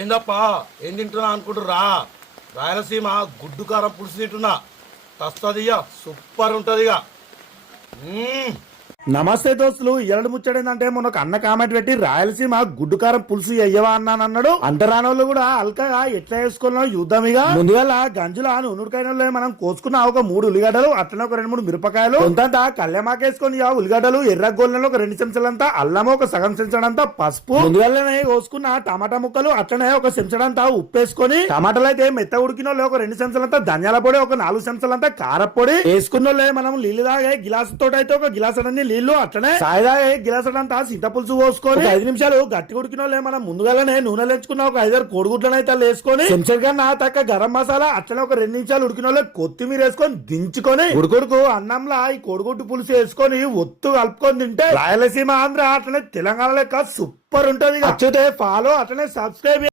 ఏందప్పా ఏం తింటున్నా అనుకుంటురా? రాయలసీమ గుడ్డు కారం పులుసు తింటున్నా. తస్తదిగా సూపర్ ఉంటదిగా. నమస్తే దోస్తులు, ఎరడు ముచ్చడేందంటే మొన్న ఒక అన్న కామెంట్ పెట్టి రాయలసీమ గుడ్డు కారం పులుసు ఎయ్యవా అన్నాడు. అంటరానోళ్ళు కూడా అల్కగా ఎట్లా వేసుకున్నాం యుద్ధమిగా. ముందుగా గంజుల నూనెకాయలు మనం కోసుకున్న ఒక 3 ఉల్లిగడ్డలు, అట్లనే ఒక 2-3 మిరపకాయలు, కొంత కళ్యామాకేసుకొని ఆ ఉల్లిగడ్డలు, ఎర్ర గోళ్ళలో ఒక 2 చెంచాలంతా అల్లం, ఒక సగం చెంచడంతా పసుపు, ముందుగానే కోసుకున్న టమాటా ముక్కలు, అట్లనే ఒక చెంచడంతా ఉప్పు వేసుకొని, టమాటాలు అయితే మెత్త ఉడికిన ఒక 2 చెంచాలంతా ధనియాల పొడి, ఒక 4 చెంచాలంతా కారపొడి వేసుకున్న మనం నీళ్లు తాగే గిలాసు తోట అయితే ఒక గిలాసు అన్ని నీళ్లు, అట్లనే సాయిదాగే గిలాసడంతా చింత పులుసు పోసుకొని 5 నిమిషాలు గట్టి ఉడికిన మనం ముందుగానే నూనె లేచుకున్న ఒక 5-6 కోడిగుడ్లను అయితే వేసుకొని చెంచగా తక్క గరం మసాలా, అట్లనే ఒక 2 నిమిషాలు ఉడికిన కొత్తిమీర వేసుకొని దించుకొని ఉడుకుడుకు అన్నంలా ఈ కోడిగుడ్డు పులుసు వేసుకొని ఒత్తు కలుపుకొని తింటే రాయలసీమ, ఆంధ్ర, అట్లనే తెలంగాణ లెక్క సూపర్ ఉంటది. నచ్చితే ఫాలో, అట్లనే సబ్స్క్రైబ్.